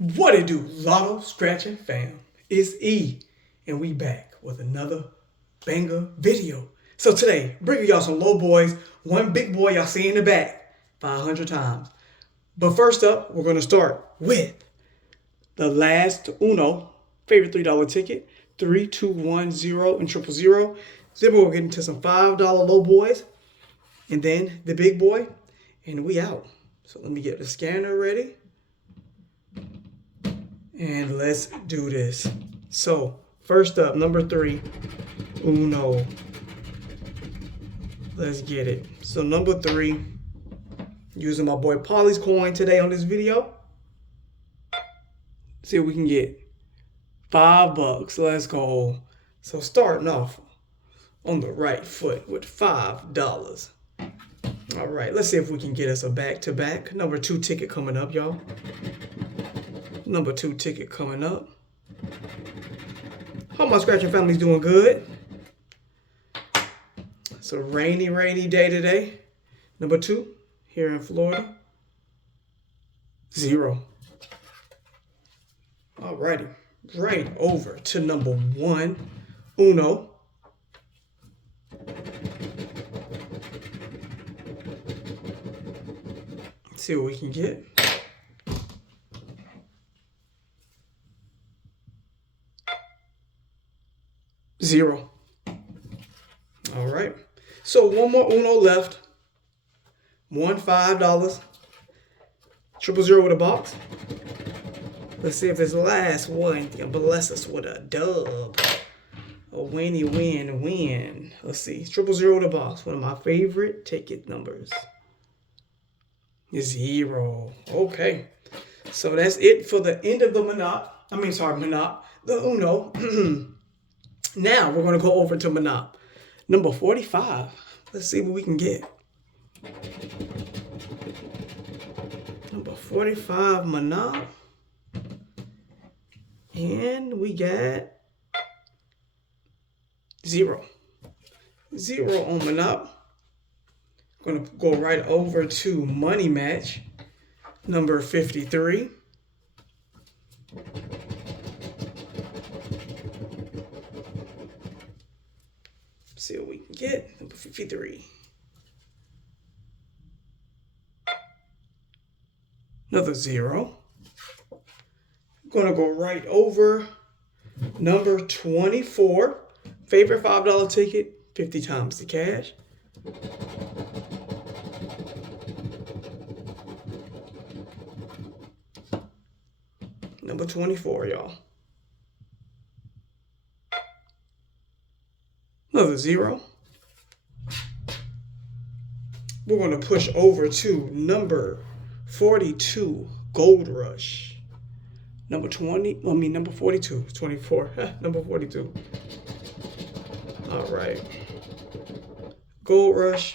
What it do, Lotto Scratching fam? It's E, and we back with another banger video. So today, bringing y'all some low boys, one big boy y'all see in the back 500 times. But first up, we're gonna start with the last Uno, favorite $3 ticket, 3, 2, 1, 0, and 000. Then we'll get into some $5 low boys, and then the big boy, and we out. So let me get the scanner ready. And let's do this. So, first up, number 3, Uno. Let's get it. So, number 3, using my boy Polly's coin today on this video. See what we can get. $5. Let's go. So, starting off on the right foot with $5. All right, let's see if we can get us a back-to-back. Number 2 ticket coming up, y'all. Number 2 ticket coming up. Hope my scratching family's doing good. It's a rainy day today. Number 2 here in Florida. 0. Alrighty, right over to number 1, Uno. Let's see what we can get. 0. All right. So one more Uno left. One $5. 000 with a box. Let's see if this last one can bless us with a dub. A winny win. Let's see. 000 with a box. One of my favorite ticket numbers. 0. Okay. So that's it for the end of the the Uno. Now we're going to go over to Monop. Number 45. Let's see what we can get. Number 45 Monop. And we got 0. 0 on Monop. Going to go right over to Money Match. Number 53. See what we can get. Number 53. Another 0. Gonna go right over number 24. Favorite $5 ticket, 50 times the cash. Number 24, y'all. Another 0. We're going to push over to number 42, Gold Rush. Number 42, 24, number 42. All right. Gold Rush,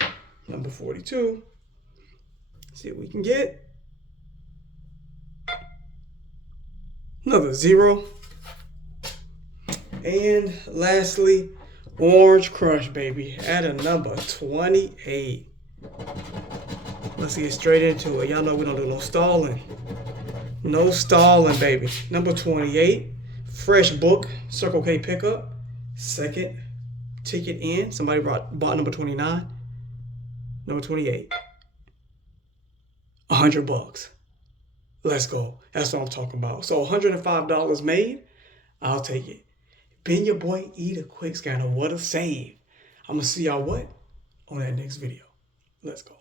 number 42. See what we can get. Another 0. And lastly, Orange Crush, baby, at a number 28. Let's get straight into it. Y'all know we don't do no stalling. No stalling, baby. Number 28, Fresh Book, Circle K pickup. Second ticket in. Somebody bought number 29. Number 28. $100. Let's go. That's what I'm talking about. So $105 made. I'll take it. Been your boy E, the Quick Scanner. What a save. I'm going to see y'all on that next video. Let's go.